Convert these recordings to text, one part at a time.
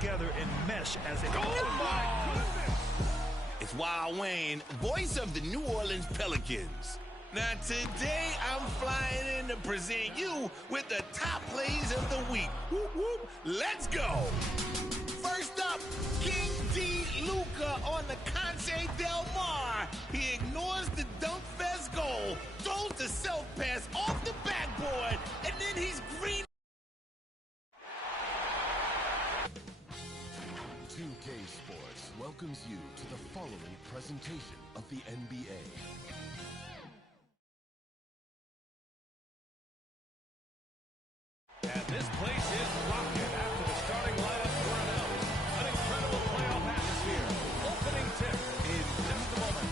together and mesh as a... Oh, my goodness! It's Wild Wayne, voice of the New Orleans Pelicans. Now, today I'm flying in to present you with the top plays of the week. Whoop, whoop. Let's go. First up, King D. Luca on the Conce Del Mar. He ignores the dunk fest goal, throws the self-pass off the backboard, and then he's green. 2K Sports welcomes you to the following presentation of the NBA. And this place is rocking after the starting lineups were announced. An incredible playoff atmosphere. Opening tip in just a moment.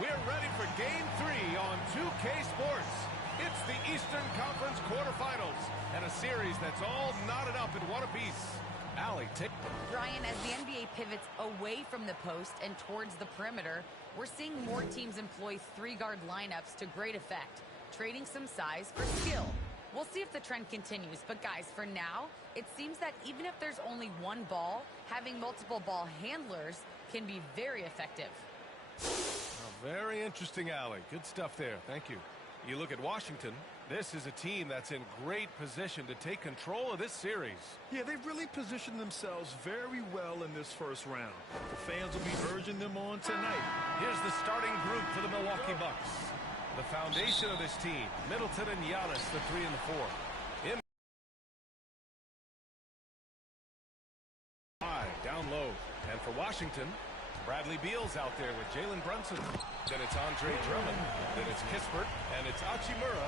We're ready for Game 3 on 2K Sports. It's the Eastern Conference quarterfinals and a series that's all knotted up in one apiece. Allie, take... Ryan, as the NBA pivots away from the post and towards the perimeter, we're seeing more teams employ three-guard lineups to great effect, trading some size for skill. We'll see if the trend continues, but guys, for now, it seems that even if there's only one ball, having multiple ball handlers can be very effective. Very interesting, Allie. Good stuff there. Thank you. You look at Washington, this is a team that's in great position to take control of this series. Yeah, they've really positioned themselves very well in this first round. The fans will be urging them on tonight. Here's the starting group for the Milwaukee Bucks. The foundation of this team, Middleton and Giannis, the 3 and the 4. In down low. And for Washington, Bradley Beal's out there with Jalen Brunson. Then it's Andre Drummond. Then it's Kispert. And it's Hachimura.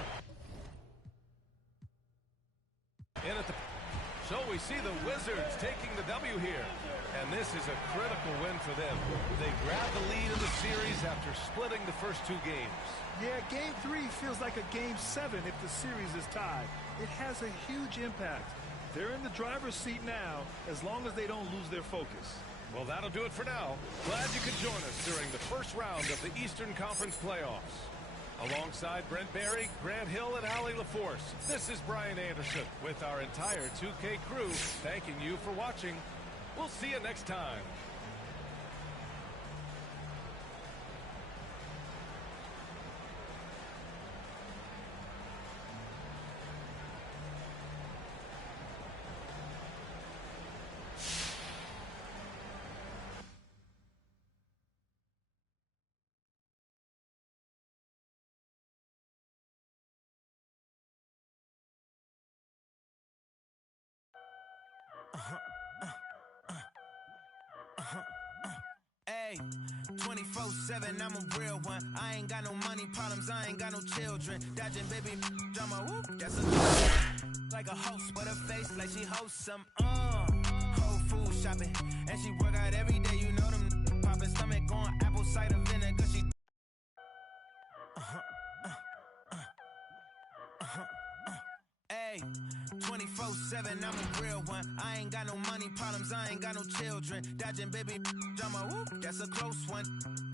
In at the... So we see the Wizards taking the W here. And this is a critical win for them. They grab the lead in the series after splitting the first two games. Yeah, Game 3 feels like a Game 7 if the series is tied. It has a huge impact. They're in the driver's seat now as long as they don't lose their focus. Well, that'll do it for now. Glad you could join us during the first round of the Eastern Conference playoffs. Alongside Brent Barry, Grant Hill, and Allie LaForce, this is Brian Anderson with our entire 2K crew thanking you for watching. We'll see you next time. Hey, 24/7, I'm a real one. I ain't got no money problems, I ain't got no children. Dodging baby drama, whoop, that's a like a host, but her face like she hosts some Whole food shopping, and she work out every day. You know them popping stomach on apple cider vinegar. She Hey, 24/7, I'm a real one. I ain't got no money problems, I ain't got no children. Dodging baby drama, whoop, that's a close one.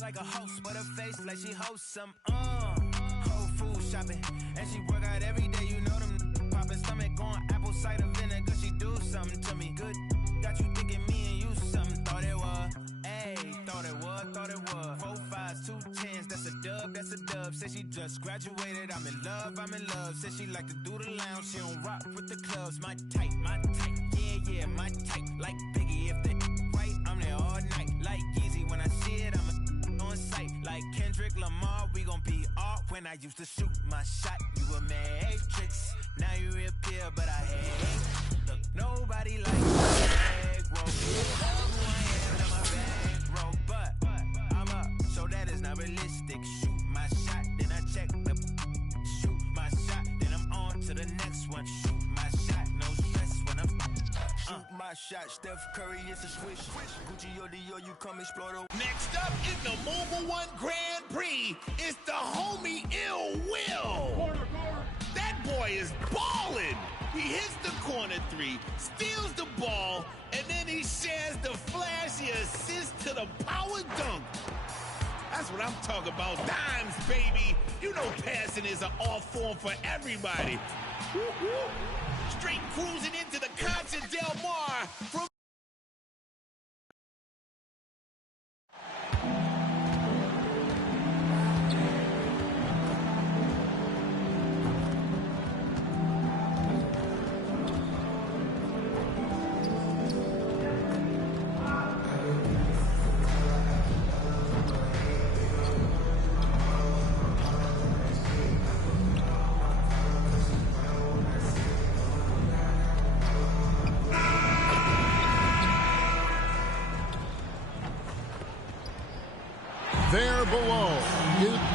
Like a host, but her face like she hosts some Whole food shopping, and she work out every day. You know them popping stomach on apple cider vinegar. She do something to me good. Got you thinking me and you something. Thought it was, ayy, thought it was. 4 5s, 2 10s, that's a dub, that's a dub. Said she just graduated, I'm in love. Said she like to do the lounge, she don't rock with the clubs. My type, yeah, my type. Like Biggie, if they right, I'm there all night. Like Yeezy, when I see it, I'm on sight. Like Kendrick Lamar, we gon' be art. When I used to shoot my shot, you a matrix. Now you reappear, but I hate. Look, nobody like me. Who I am, now my bankroll, but I'm up, so that is not realistic. Shoot my shot, then I check the shoot my shot, then I'm on to the next one. Shoot my shot, no stress when I'm shoot my shot. Steph Curry is a swish. Gucci or Dior, you come explore the. Next up in the Mobile One Grand Prix is the homie Ill Will. That boy is balling. He hits the corner 3, steals the ball, and then he shares the flashy assist to the power dunk. That's what I'm talking about. Dimes, baby. You know passing is an art form for everybody. Whoop, whoop. Straight cruising into the Concha Del Mar from there below.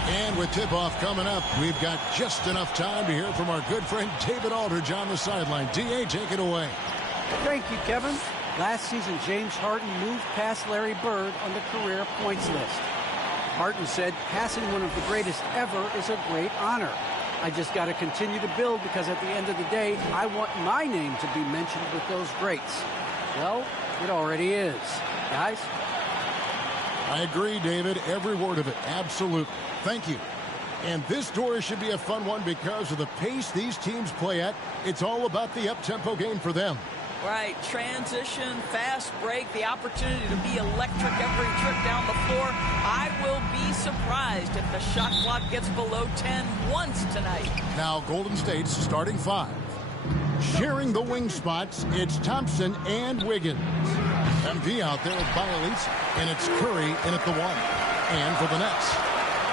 And with tip-off coming up, we've got just enough time to hear from our good friend David Aldridge on the sideline. D.A., take it away. Thank you, Kevin. Last season, James Harden moved past Larry Bird on the career points list. Harden said, passing one of the greatest ever is a great honor. I just got to continue to build because at the end of the day, I want my name to be mentioned with those greats. Well, it already is. Guys? I agree, David. Every word of it. Absolutely. Thank you. And this story should be a fun one because of the pace these teams play at. It's all about the up-tempo game for them. Right. Transition, fast break, the opportunity to be electric every trip down the floor. I will be surprised if the shot clock gets below 10 once tonight. Now, Golden State's starting five. Sharing the wing spots, it's Thompson and Wiggins. MP out there with Bialitz, and it's Curry in at the one. And for the Nets,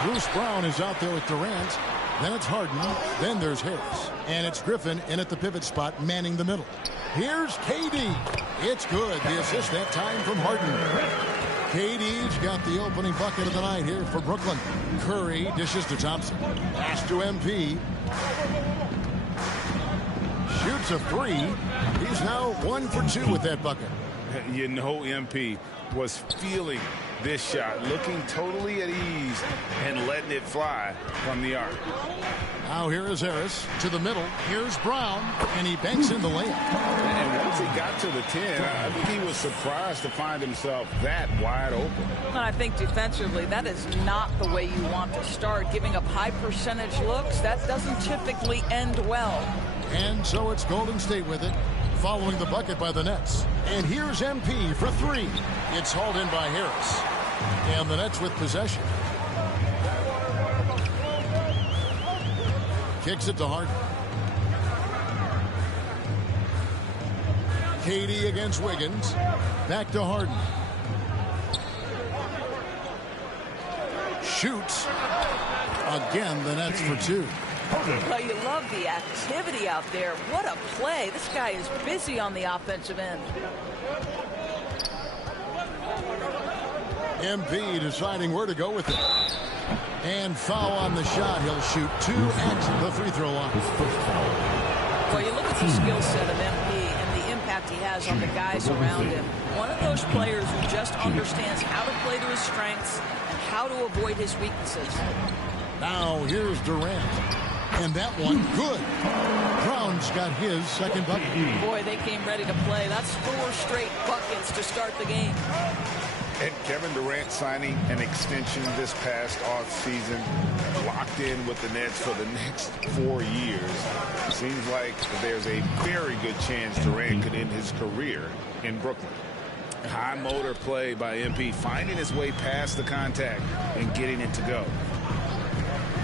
Bruce Brown is out there with Durant. Then it's Harden. Then there's Harris. And it's Griffin in at the pivot spot, manning the middle. Here's KD. It's good. The assist that time from Harden. KD's got the opening bucket of the night here for Brooklyn. Curry dishes to Thompson. Pass to MP. Shoots a three. He's now 1 for 2 with that bucket. You know MP was feeling this shot, looking totally at ease and letting it fly from the arc. Now here is Harris to the middle. Here's Brown, and he banks in the layup. And once he got to the 10, I think he was surprised to find himself that wide open. And I think defensively, that is not the way you want to start. Giving up high percentage looks, that doesn't typically end well. And so it's Golden State with it, following the bucket by the Nets. And here's MP for three. It's hauled in by Harris. And the Nets with possession. Kicks it to Harden. KD against Wiggins. Back to Harden. Shoots. Again, the Nets for two. Well, you love the activity out there. What a play. This guy is busy on the offensive end. MP deciding where to go with it. And foul on the shot. He'll shoot 2 at the free throw line. Well, you look at the skill set of MP and the impact he has on the guys around him. One of those players who just understands how to play to his strengths and how to avoid his weaknesses. Now here's Durant. And that one, good. Brown's got his second bucket. Boy, they came ready to play. That's 4 straight buckets to start the game. And Kevin Durant signing an extension this past offseason, locked in with the Nets for the next 4 years. Seems like there's a very good chance Durant could end his career in Brooklyn. High motor play by MP, finding his way past the contact and getting it to go.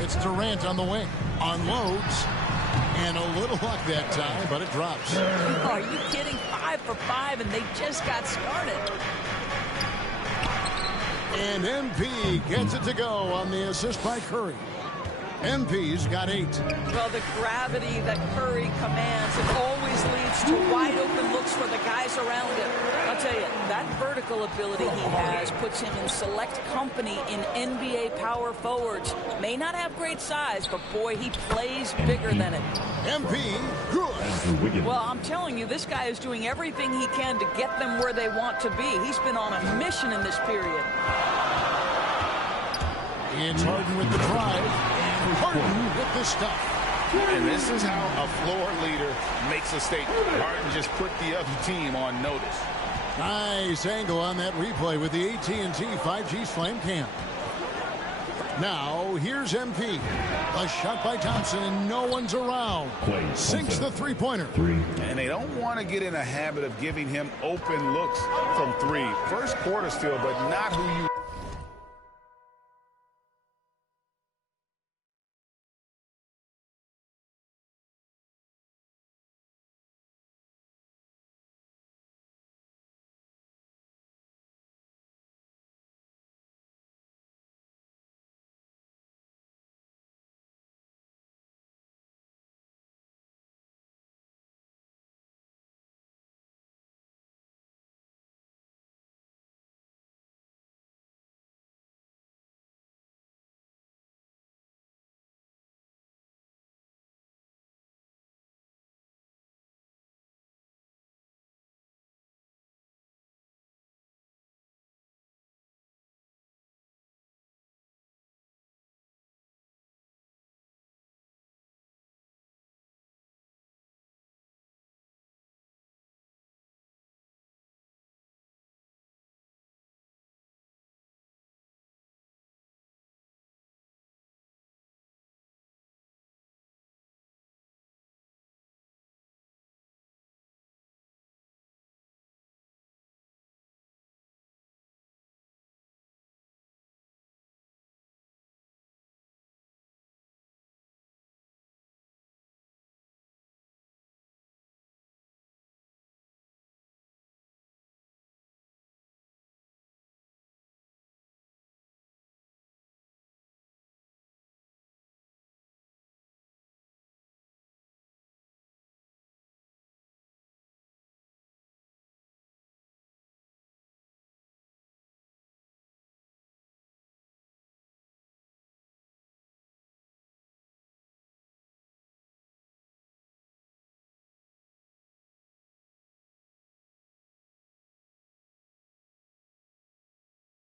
It's Durant on the wing. Unloads. And a little luck that time, but it drops. Oh, are you kidding? 5 for 5, and they just got started. And MP gets it to go on the assist by Curry. MP's got 8. Well, the gravity that Curry commands, it always leads to wide open looks for the guys around him. I'll tell you, that vertical ability he has puts him in select company in NBA power forwards. May not have great size, but boy, he plays bigger than it. MP, good. Well, I'm telling you, this guy is doing everything he can to get them where they want to be. He's been on a mission in this period. It's Harden with the drive, and Harden with the stuff. And this is how a floor leader makes a statement. Harden just put the other team on notice. Nice angle on that replay with the AT&T 5G Slam Cam. Now, here's MP. A shot by Thompson, and no one's around. Sinks the three-pointer. And they don't want to get in a habit of giving him open looks from three. First quarter still, but not who you...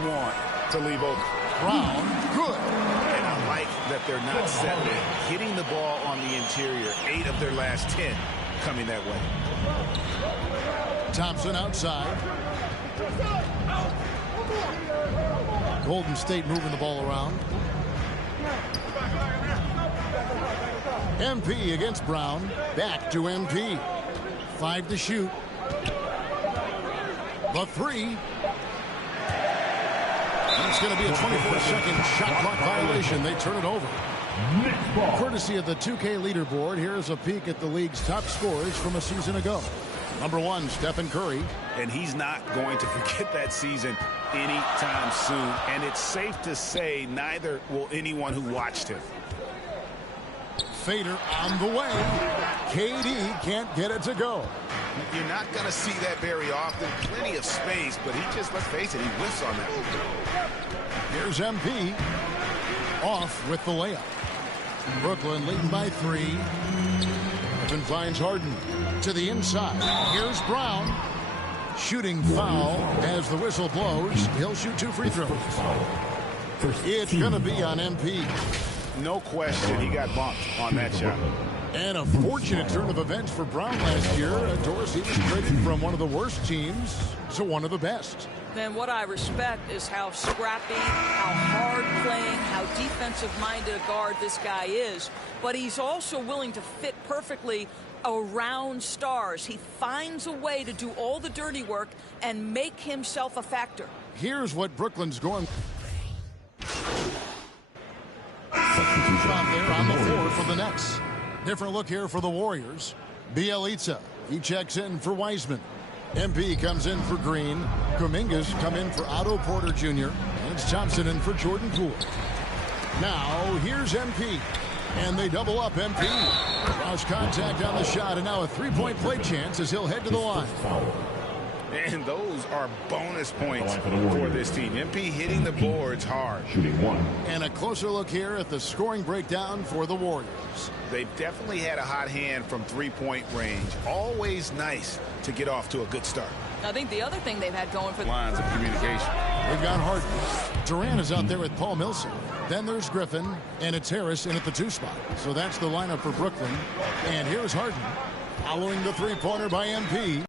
want to leave open. Brown, good. And I like that they're not settling. Hitting the ball on the interior, 8 of their last 10 coming that way. Thompson outside. Golden State moving the ball around. MP against Brown. Back to MP. 5 to shoot. The 3. It's going to be a 24-second shot clock violation. They turn it over. Courtesy of the 2K leaderboard, here's a peek at the league's top scorers from a season ago. Number 1, Stephen Curry. And he's not going to forget that season anytime soon. And it's safe to say neither will anyone who watched him. Fader on the way. KD can't get it to go. You're not going to see that very often. Plenty of space, but he just, let's face it, he whiffs on that. Here's MP. Off with the layup. Brooklyn leading by 3. Evan finds Harden to the inside. Here's Brown. Shooting foul as the whistle blows. He'll shoot 2 free throws. It's going to be on MP. No question, he got bumped on that shot. And a fortunate turn of events for Brown last year. Dorsey was traded from one of the worst teams to one of the best. And what I respect is how scrappy, how hard playing, how defensive-minded a guard this guy is. But he's also willing to fit perfectly around stars. He finds a way to do all the dirty work and make himself a factor. Here's what Brooklyn's going. Out there on the floor for the Nets. Different look here for the Warriors. Bielitsa. He checks in for Wiseman. MP comes in for Green. Kuminga's come in for Otto Porter Jr. And it's Thompson in for Jordan Poole. Now, here's MP. And they double up MP. Cross contact on the shot, and now a three-point play chance as he'll head to the line. And those are bonus points for this team. MP hitting the boards hard. And a closer look here at the scoring breakdown for the Warriors. They've definitely had a hot hand from three-point range. Always nice to get off to a good start. I think the other thing they've had going for lines of communication. We've got Harden. Durant is out there with Paul Millsap. Then there's Griffin, and it's Harris in at the 2 spot. So that's the lineup for Brooklyn. And here's Harden. Following the three-pointer by MP.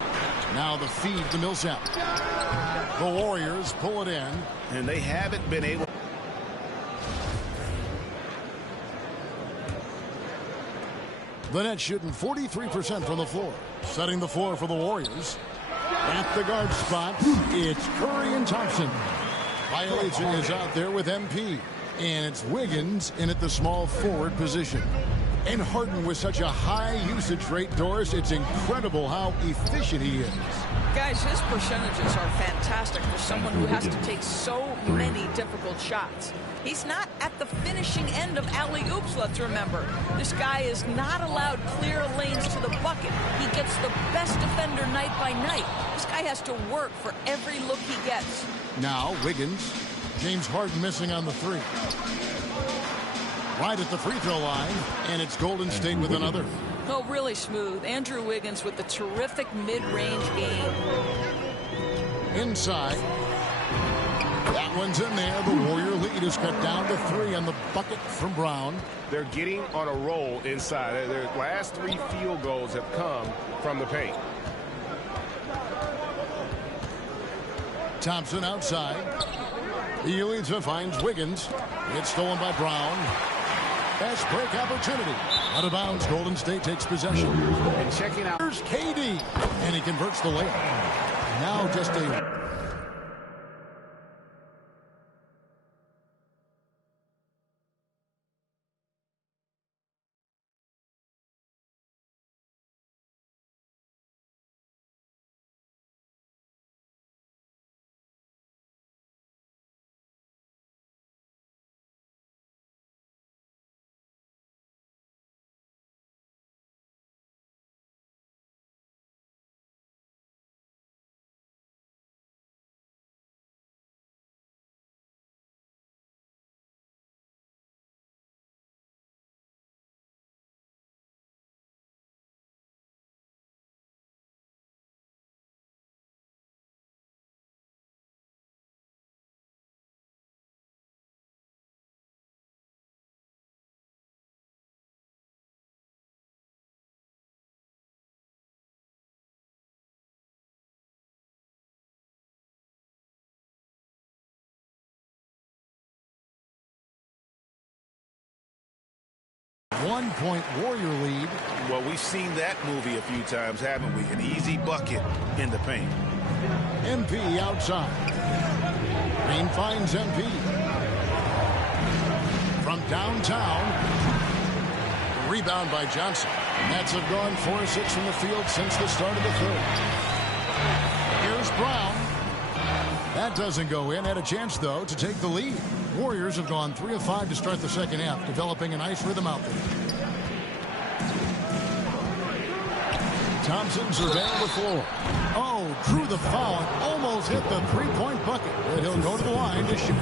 Now the feed to Millsap. The Warriors pull it in. And they haven't been able. The Nets shooting 43% from the floor. Setting the floor for the Warriors. At the guard spot, it's Curry and Thompson. Bielitsa is out there with MP. And it's Wiggins in at the small forward position. And Harden with such a high usage rate, Doris, it's incredible how efficient he is. Guys, his percentages are fantastic for someone who has to take so many difficult shots. He's not at the finishing end of alley-oops, let's remember. This guy is not allowed clear lanes to the bucket. He gets the best defender night by night. This guy has to work for every look he gets. Now, Wiggins. James Harden missing on the three. Right at the free throw line, and it's Golden State with another. Oh, really smooth. Andrew Wiggins with the terrific mid-range game. Inside. That one's in there. The Warrior lead is cut down to 3 on the bucket from Brown. They're getting on a roll inside. Their last 3 field goals have come from the paint. Thompson outside. Bielitsa finds Wiggins. It's stolen by Brown. Fast break opportunity. Out of bounds. Golden State takes possession. And checking out. Here's KD. And he converts the layup. Now just a... One-point Warrior lead. Well, we've seen that movie a few times, haven't we? An easy bucket in the paint. MP outside. Green finds MP. From downtown. Rebound by Johnson. Nets have gone 4-6 from the field since the start of the third. Here's Brown. That doesn't go in. Had a chance, though, to take the lead. Warriors have gone 3 of 5 to start the second half, developing a nice rhythm out there. Thompson surveying the floor. Oh, drew the foul. Almost hit the three-point bucket. But he'll go to the line to shoot.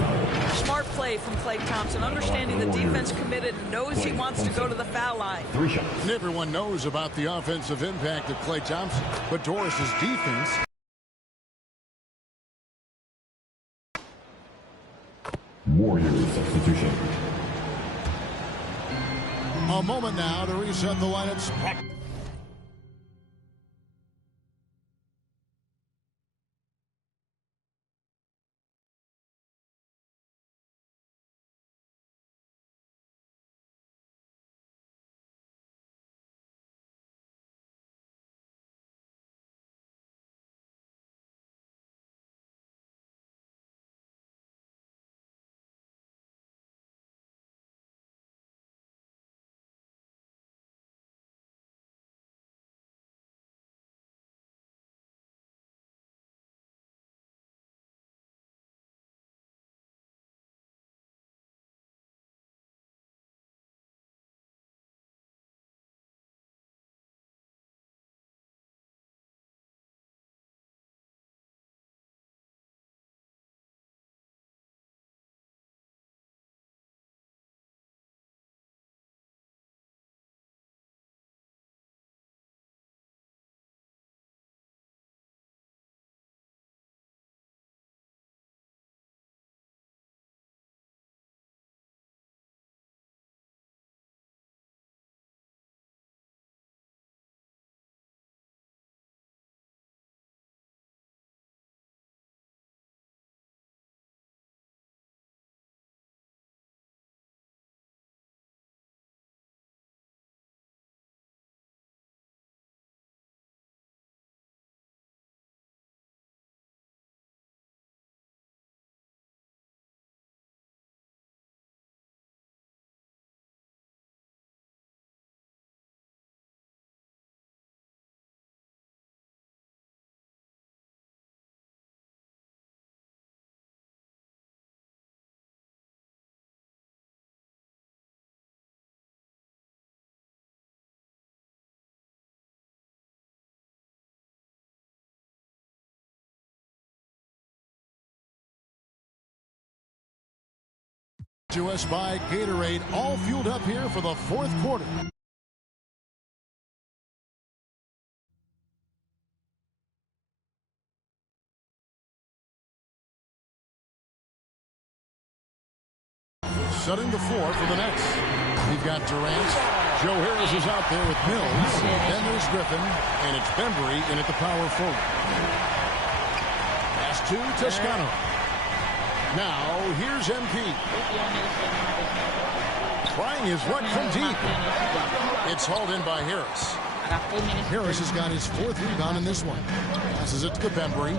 Smart play from Klay Thompson, understanding the defense committed and knows he wants to go to the foul line. And everyone knows about the offensive impact of Klay Thompson, but Doris's defense... Warriors substitution. A moment now to reset the lineups. To us by Gatorade, all fueled up here for the fourth quarter. Setting the floor for the Nets. We've got Durant. Joe Harris is out there with Mills. Then there's Griffin. And it's Bembry in at the power forward. Pass to Toscano. Now, here's MP. Trying his run from deep. It's hauled in by Harris. Harris has got his fourth rebound in this one. Passes it to Bembry.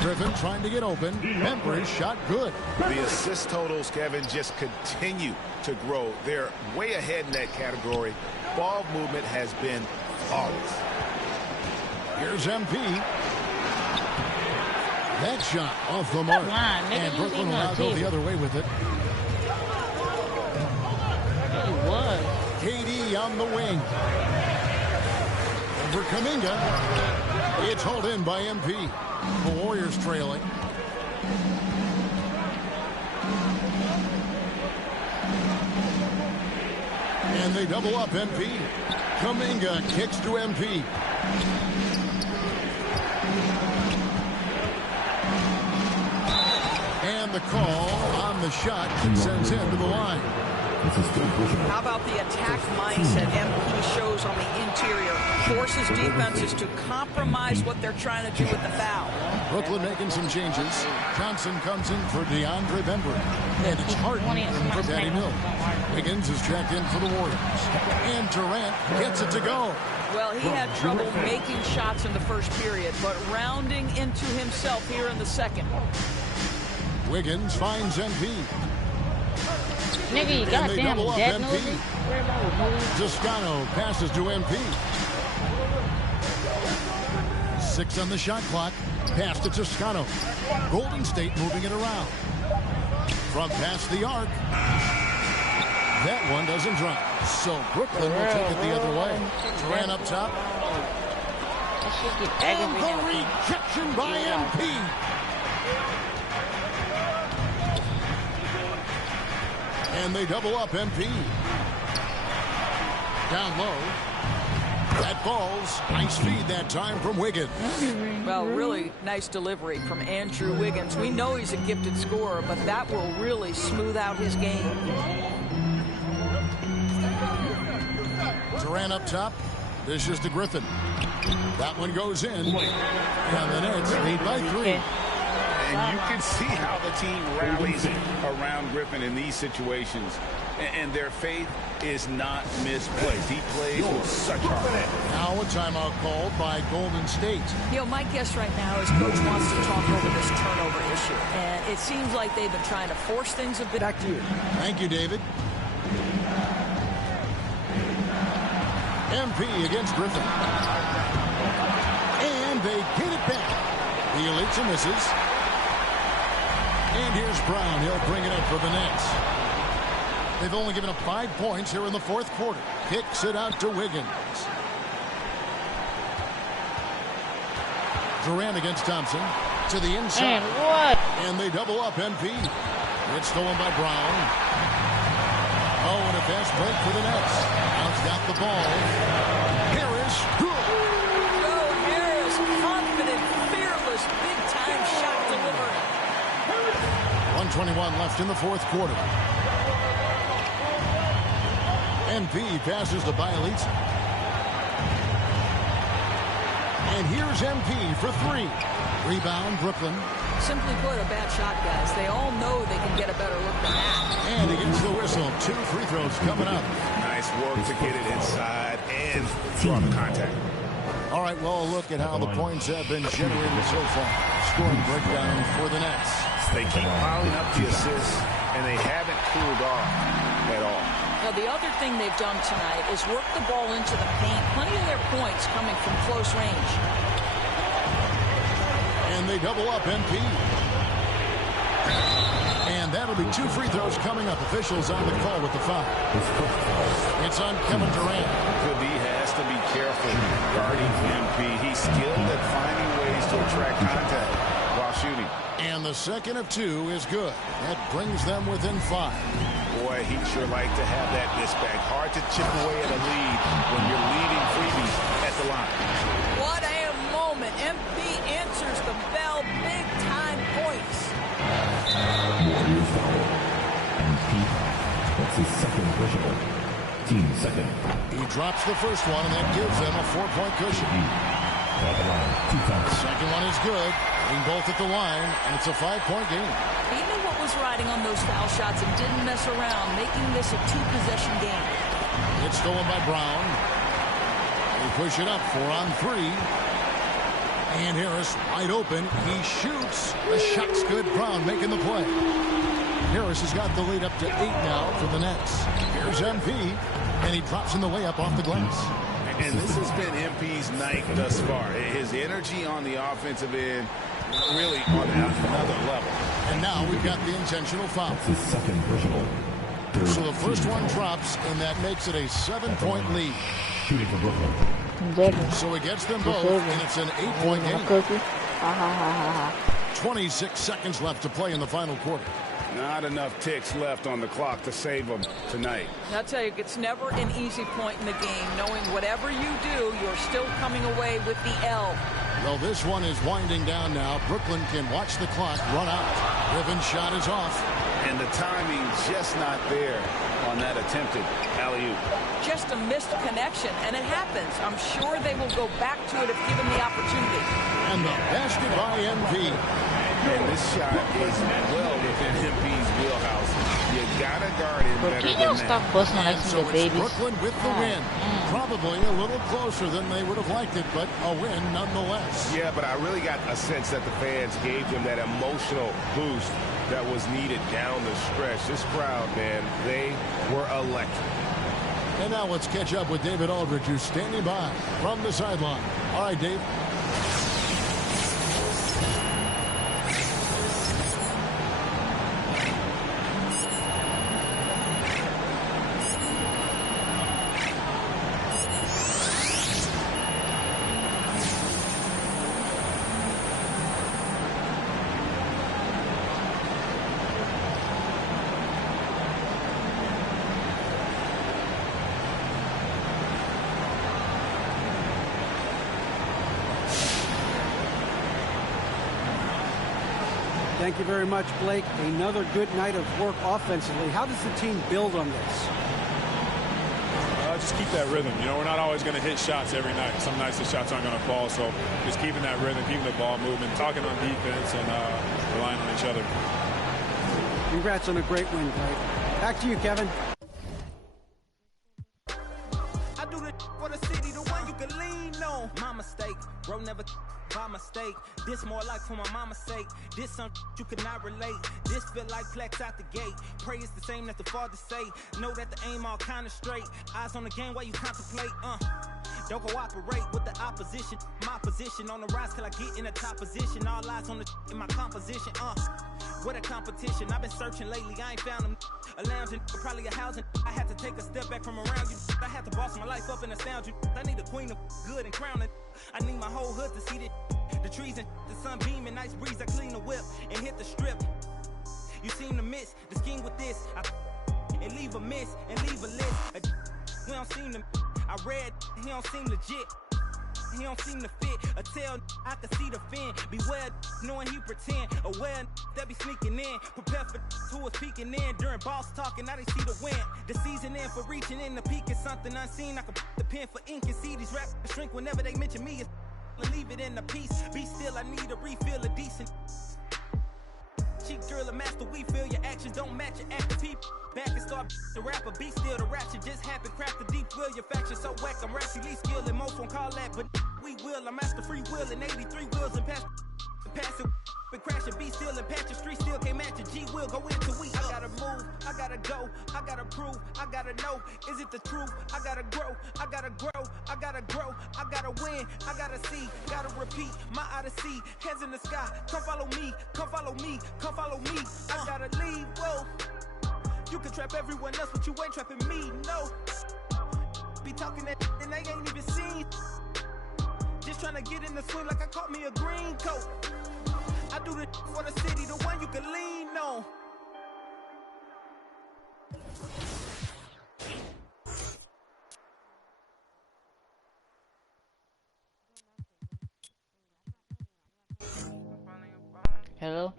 Griffin trying to get open. Bembry shot good. The assist totals, Kevin, just continue to grow. They're way ahead in that category. Ball movement has been flawless. Here's MP. That shot off the mark. And Brooklyn will now go the other way with it. KD on the wing. Over Kuminga. It's hauled in by MP. The Warriors trailing. And they double up MP. Kuminga kicks to MP. And the call on the shot sends him to the line. How about the attack mindset MP shows on the interior? Forces defenses to compromise what they're trying to do with the foul. Brooklyn making some changes. Johnson comes in for DeAndre Bembry. And it's Harden for Patty Mills. Wiggins is checked in for the Warriors. And Durant gets it to go. Well, he had trouble making shots in the first period, but rounding into himself here in the second. Wiggins finds MP. Nigga, you and they double up MP. Toscano passes to MP. 6 on the shot clock. Pass to Toscano. Golden State moving it around. From past the arc. That one doesn't drop. So Brooklyn will take it the other way. Durant up top. And the rejection by MP. And they double up MP. Down low. That falls. Nice feed that time from Wiggins. Well, really nice delivery from Andrew Wiggins. We know he's a gifted scorer, but that will really smooth out his game. Durant up top. Dishes to Griffin. That one goes in. And the Nets lead by 3. And you can see how the team rallies around Griffin in these situations. And their faith is not misplaced. He plays with such heart. Now a timeout called by Golden State. You know, my guess right now is Coach wants to talk over this turnover issue. And it seems like they've been trying to force things a bit. Back to you. Thank you, David. MP against Griffin. And they get it back. The Elite misses. And here's Brown. He'll bring it up for the Nets. They've only given up 5 points here in the fourth quarter. Kicks it out to Wiggins. Durant against Thompson. To the inside. And they double up MP. It's stolen by Brown. Oh, and a fast break for the Nets. Brown's got the ball. Harris. Good. Oh, Harris. Confident, fearless, big-time shot delivery. 1:21 left in the fourth quarter. MP passes to Bielitz. And here's MP for 3. Rebound, Brooklyn. Simply put, a bad shot, guys. They all know they can get a better look than that. And he gets the whistle. 2 free throws coming up. Nice work to get it inside and draw the contact. All right, well, look at how the points have been generated so far. Scoring breakdown for the Nets. They keep piling up the assists, and they haven't cooled off at all. Now, the other thing they've done tonight is work the ball into the paint. Plenty of their points coming from close range. And they double up MP. And that'll be 2 free throws coming up. Officials on the call with the foul. It's on Kevin Durant. He has to be careful guarding MP. He's skilled at finding ways to attract contact. while shooting. And the second of 2 is good. That brings them within 5. Boy, he'd sure like to have that misback. Hard to chip away at a lead when you're leading freebies at the line. What a moment. MP answers the bell. Big-time points. Warriors foul. MP. That's his second personal. Team second. He drops the first one, and that gives them a 4-point cushion. At the line, 2 times. Second one is good. Hitting both at the line, and it's a 5-point game. He knew what was riding on those foul shots and didn't mess around, making this a 2-possession game. It's stolen by Brown. They push it up 4 on 3. And Harris wide open. He shoots. The shot's good. Brown making the play. Harris has got the lead up to 8 now for the Nets. Here's MP, and he drops in the layup off the glass. And this has been MP's night thus far. His energy on the offensive end really on another level. And now we've got the intentional foul. That's his second personal. So the first one drops, and that makes it a 7-point lead. Shooting for Brooklyn. So it gets them both, and it's an 8-point game. 26 seconds left to play in the final quarter. Not enough ticks left on the clock to save them tonight. I'll tell you, it's never an easy point in the game, knowing whatever you do, you're still coming away with the L. Well, this one is winding down now. Brooklyn can watch the clock run out. Riven's shot is off. And the timing just not there on that attempted alley-oop. Just a missed connection, and it happens. I'm sure they will go back to it if given the opportunity. And the basket by MP. And this shot is well within MP's wheelhouse. You gotta guard him better than that. And so it's Brooklyn with the win. Probably a little closer than they would have liked it, but a win nonetheless. Yeah, but I really got a sense that the fans gave them that emotional boost that was needed down the stretch. This crowd, man, they were electric. And now let's catch up with David Aldridge, who's standing by from the sideline. All right, Dave. Thank you very much, Blake. Another good night of work offensively. How does the team build on this? Just keep that rhythm. You know, we're not always going to hit shots every night. Some nights the shots aren't going to fall. So just keeping that rhythm, keeping the ball moving, talking on defense, and relying on each other. Congrats on a great win, Blake. Back to you, Kevin. I do the for the city, the one you can lean on. My mistake, bro, never by mistake. This more like for my mama's sake. This something you could not relate. This feel like flex out the gate. Pray it's the same that the father say. Know that the aim all kind of straight. Eyes on the game while you contemplate. Don't cooperate with the opposition. My position on the rise till I get in the top position. All eyes on the in my composition. What a competition. I've been searching lately. I ain't found them. A lounging, probably a housing. I had to take a step back from around you. I had to boss my life up and astound you. I need a queen of good and crown it. I need my whole hood to see it. The trees and the sun beaming, nice breeze. I clean the whip and hit the strip. You seem to miss the scheme with this. And leave a miss and leave a list. We don't seem to. I read, he don't seem legit. He don't seem to fit. A tail, I can see the fin. Beware, knowing he pretend. Aware, that be sneaking in. Prepare for who was peeking in. During boss talking, now they see the win. The season in for reaching in the peak is something unseen. I can put the pen for ink and see these raps shrink whenever they mention me. Leave it in the piece. Be still, I need a refill of decent. Cheap girl, a master, we feel your actions don't match your active people. Back and start the rapper, be still the ratchet just happen. Craft the deep will, your faction so whack. I'm rapidly skilled and most won't call that, but we will. I'm master free will and 83 wheels and pass it. Been crashing, be still and patch your street still can't match a G will go into we. I gotta move, I gotta go, I gotta prove, I gotta know, is it the truth? I gotta grow, I gotta grow, I gotta grow, I gotta win, I gotta see, gotta repeat, my odyssey, heads in the sky, come follow me, come follow me, come follow me, I gotta leave, whoa. You can trap everyone else, but you ain't trapping me, no. Be talking that and they ain't even seen. Just trying to get in the swing like I caught me a green coat. I do Hello?